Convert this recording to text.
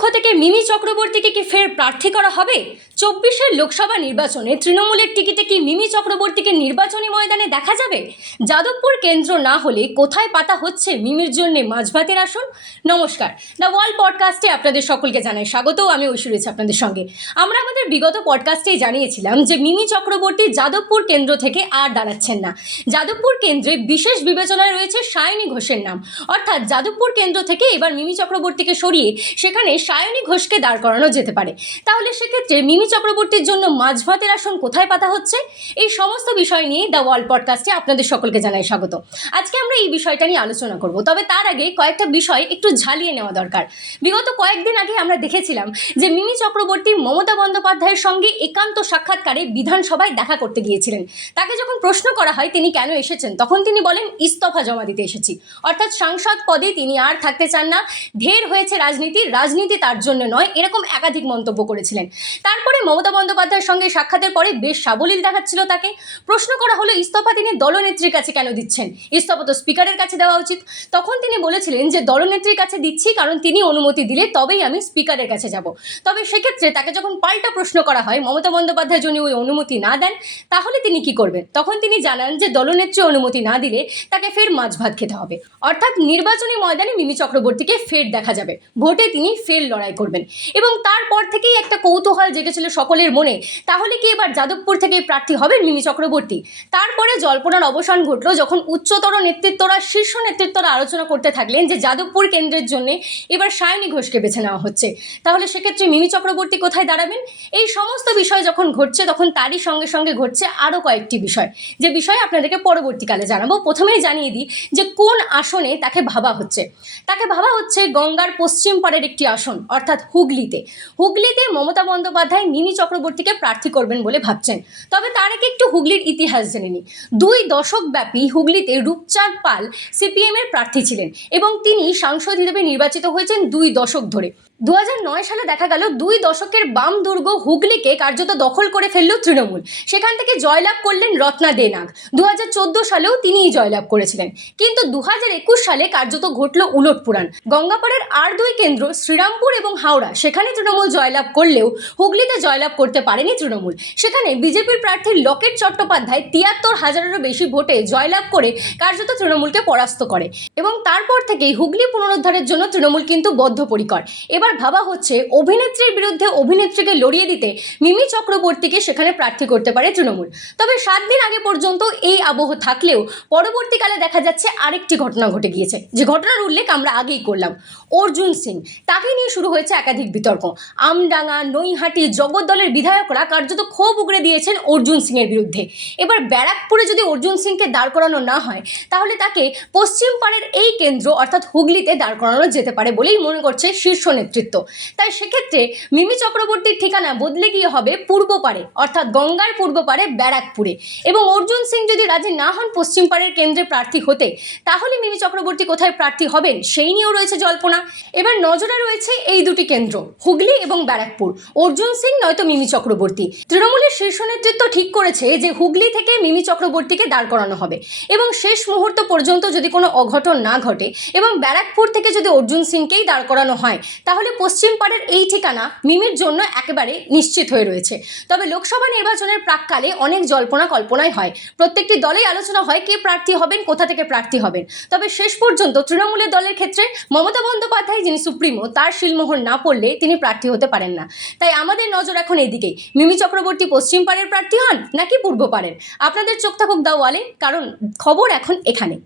পক্ষ থেকে মিমি চক্রবর্তীকে কি ফের প্রার্থী করা হবে? চব্বিশের লোকসভা নির্বাচনে তৃণমূলের টিকিটে কি মিমি চক্রবর্তীকে নির্বাচনী ময়দানে দেখা যাবে? যাদবপুর কেন্দ্র না হলে কোথায় পাতা হচ্ছে মিমির জন্য মাঝভাতের আসন? নমস্কার। দ্য ওয়ার্ল্ড পডকাস্টে আপনাদের সকলকে জানাই স্বাগত, আমি ঐশ্বরী রয়েছি আপনাদের সঙ্গে। আমরা আমাদের বিগত পডকাস্টেই জানিয়েছিলাম যে মিমি চক্রবর্তী যাদবপুর কেন্দ্র থেকে আর দাঁড়াচ্ছেন না। যাদবপুর কেন্দ্রে বিশেষ বিবেচনায় রয়েছে সায়নী ঘোষের নাম। অর্থাৎ যাদবপুর কেন্দ্র থেকে এবার মিমি চক্রবর্তীকে সরিয়ে সেখানে সায়নী ঘোষকে দাঁড় করানো যেতে পারে। তাহলে সেক্ষেত্রে মিমি চক্রবর্তীর জন্য মাঝভাতের আসন কোথায় পাতা হচ্ছে? এই সমস্ত বিষয় নিয়ে দ্য ওয়ার্ল্ড পডকাস্টে আপনাদের সকলকে জানাই স্বাগত। আজকে আমরা এই বিষয়টা নিয়ে আলোচনা করব। তবে তার আগে কয়েকটা বিষয় একটু ঝালিয়ে নেওয়া দরকার। বিগত কয়েকদিন আগে আমরা দেখেছিলাম যে মিমি চক্রবর্তী মমতা বন্দ্যোপাধ্যায়ের সঙ্গে একান্ত সাক্ষাৎকারে বিধানসভায় দেখা করতে গিয়েছিলেন। তাকে যখন প্রশ্ন করা হয়, তিনি কেন এসেছেন? তখন তিনি বলেন, ইস্তফা জমা দিতে এসেছি। অর্থাৎ সাংসদ পদে তিনি আর থাকতে চান না। ঢের হয়েছে রাজনীতি রাজনীতি তার জন্য নয়, এরকম একাধিক মন্তব্য করেছিলেন। তারপরে মমতা বন্দ্যোপাধ্যায়ের সঙ্গে সাক্ষাতের পরে বেশ সাবলীল দেখাচ্ছিল তাকে। প্রশ্ন করা হলো, ইস্তফা তিনি দলনেত্রীর কাছে কেন দিচ্ছেন? ইস্তফা তো স্পিকারের কাছে দেওয়া উচিত। তখন তিনি বলেছিলেন যে, দলনেত্রীর কাছে দিচ্ছি কারণ তিনি অনুমতি দিলে তবেই আমি স্পিকারের কাছে যাব। তবে সেক্ষেত্রে তাকে যখন পাল্টা প্রশ্ন করা হয়, মমতা বন্দ্যোপাধ্যায় যদি ওই অনুমতি না দেন, তাহলে তিনি কি করবেন? তখন তিনি জানান যে, দলনেত্রী অনুমতি না দিলে তাকে ফের মাছ ভাত খেতে হবে। অর্থাৎ নির্বাচনী ময়দানে মিমি চক্রবর্তীকে ফের দেখা যাবে। ভোটে তিনি ফের লড়াই করবেন। এবং তারপর থেকেই একটা কৌতূহল জেগেছিল সকলের মনে, তাহলে কি এবার যাদবপুর থেকে প্রার্থী হবেন মিমি চক্রবর্তী? তারপরে জল্পনার অবসান ঘটলো যখন উচ্চতর নেতৃত্বরা, শীর্ষ নেতৃত্বরা আলোচনা করতে থাকলেন যে যাদবপুর কেন্দ্রের জন্য এবার সায়নী ঘোষকে বেছে নেওয়া হচ্ছে। তাহলে সেক্ষেত্রে মিমি চক্রবর্তী কোথায় দাঁড়াবেন? এই সমস্ত বিষয় যখন ঘটছে, তখন তারই সঙ্গে সঙ্গে ঘটছে আরও কয়েকটি বিষয়। যে বিষয় আপনাদেরকে পরবর্তীকালে জানাব। প্রথমেই জানিয়ে দিই যে কোন আসনে তাকে ভাবা হচ্ছে? তাকে ভাবা হচ্ছে গঙ্গার পশ্চিম পাড়ের একটি আসন। অর্থাৎ হুগলিতে। হুগলিতে মমতা বন্দ্যোপাধ্যায় মিনি চক্রবর্তীকে প্রার্থী করবেন বলে ভাবছেন। তবে তার আগে একটু হুগলির ইতিহাস জেনে নিই। দুই দশক ব্যাপী হুগলিতে রূপচাঁদ পাল সিপিএমের প্রার্থী ছিলেন এবং তিনি সাংসদ হিসেবে নির্বাচিত হয়েছেন দুই দশক ধরে। দু সালে দেখা গেল দুই দশকের বাম দুর্গ হুগলিকে কার্যত দখল করে ফেলল তৃণমূল। সেখান থেকে জয়লাভ করলেন রত্না দু হাজার চোদ্দ সালেও তিনিই জয়লাভ করেছিলেন। কিন্তু দু হাজার একুশ সালে কার্যত ঘটল উলট পুরাণ। গঙ্গাপাড়ের আর দুই কেন্দ্র শ্রীরামপুর এবং হাওড়া, সেখানে তৃণমূল জয়লাভ করলেও হুগলিতে জয়লাভ করতে পারেনি তৃণমূল। সেখানে বিজেপির প্রার্থী লকেট চট্টোপাধ্যায় তিয়াত্তর হাজারেরও বেশি ভোটে জয়লাভ করে কার্যত তৃণমূলকে পরাস্ত করে। এবং তারপর থেকেই হুগলি পুনরুদ্ধারের জন্য তৃণমূল কিন্তু বদ্ধপরিকর। এবার ভাবা হচ্ছে অভিনেত্রীর বিরুদ্ধে অভিনেত্রীকে লড়িয়ে দিতে মিমি চক্রবর্তীকে সেখানে প্রার্থী করতে পারে তৃণমূল। তবে সাত দিন আগে পর্যন্ত এই আবহ থাকলেও পরবর্তীকালে দেখা যাচ্ছে আরেকটি ঘটনা ঘটে গিয়েছে। যে ঘটনার উল্লেখ আমরা আগেই করলাম। অর্জুন সিং, তাকে নিয়ে শুরু হয়েছে একাধিক বিতর্ক। আমডাঙ্গা, নৈহাটি জগদ্দলের বিধায়করা কার্যত ক্ষোভ উগড়ে দিয়েছেন অর্জুন সিংয়ের বিরুদ্ধে। এবার ব্যারাকপুরে যদি অর্জুন সিংকে দাঁড় করানো না হয়, তাহলে তাকে পশ্চিম পাড়ের এই কেন্দ্র, অর্থাৎ হুগলিতে দাঁড় করানো যেতে পারে বলেই মনে করছে শীর্ষ নেতৃত্ব তাই সেক্ষেত্রে মিমি চক্রবর্তীর ঠিকানা বদলে গিয়ে হবে পূর্ব পাড়ে, অর্থাৎ গঙ্গার পূর্ব পাড়ে ব্যারাকপুরে। এবং অর্জুন সিং যদি রাজি না হন পশ্চিম পাড়ের কেন্দ্রে প্রার্থী হতে, তাহলে মিমি চক্রবর্তী কোথায় প্রার্থী হবেন সেই নিয়েও রয়েছে জল্পনা। এবার নজরে রয়েছে এই দুটি কেন্দ্র, হুগলি এবং ব্যারাকপুর। অর্জুন সিং নয়তো মিমি চক্রবর্তী। তৃণমূলের শীর্ষ নেতৃত্ব ঠিক করেছে যে হুগলি থেকে মিমি চক্রবর্তীকে দাঁড় করানো হবে। এবং শেষ মুহূর্ত পর্যন্ত যদি কোনো অঘটন না ঘটে এবং ব্যারাকপুর থেকে যদি অর্জুন সিংকেই দাঁড় করানো হয়, তাহলে পশ্চিম পাড়ের এই ঠিকানা মিমির জন্য একেবারে নিশ্চিত হয়ে রয়েছে। তবে লোকসভা নির্বাচনের প্রাককালে অনেক জল্পনা কল্পনাই হয়। প্রত্যেকটি দলেই আলোচনা হয় কে প্রার্থী হবেন, কোথা থেকে প্রার্থী হবেন। তবে শেষ পর্যন্ত তৃণমূলের দলের ক্ষেত্রে মমতা বন্দ্যোপাধ্যায়, যিনি সুপ্রিমো, তার শিলমোহর না পড়লে তিনি প্রার্থী হতে পারেন না। তাই আমাদের নজর এখন এইদিকেই মিমি চক্রবর্তী পশ্চিম পাড়ের প্রার্থী হন নাকি পূর্ব পাড়ের? আপনাদের চোখ থাকুক দা ওয়ালে, কারণ খবর এখন এখানে।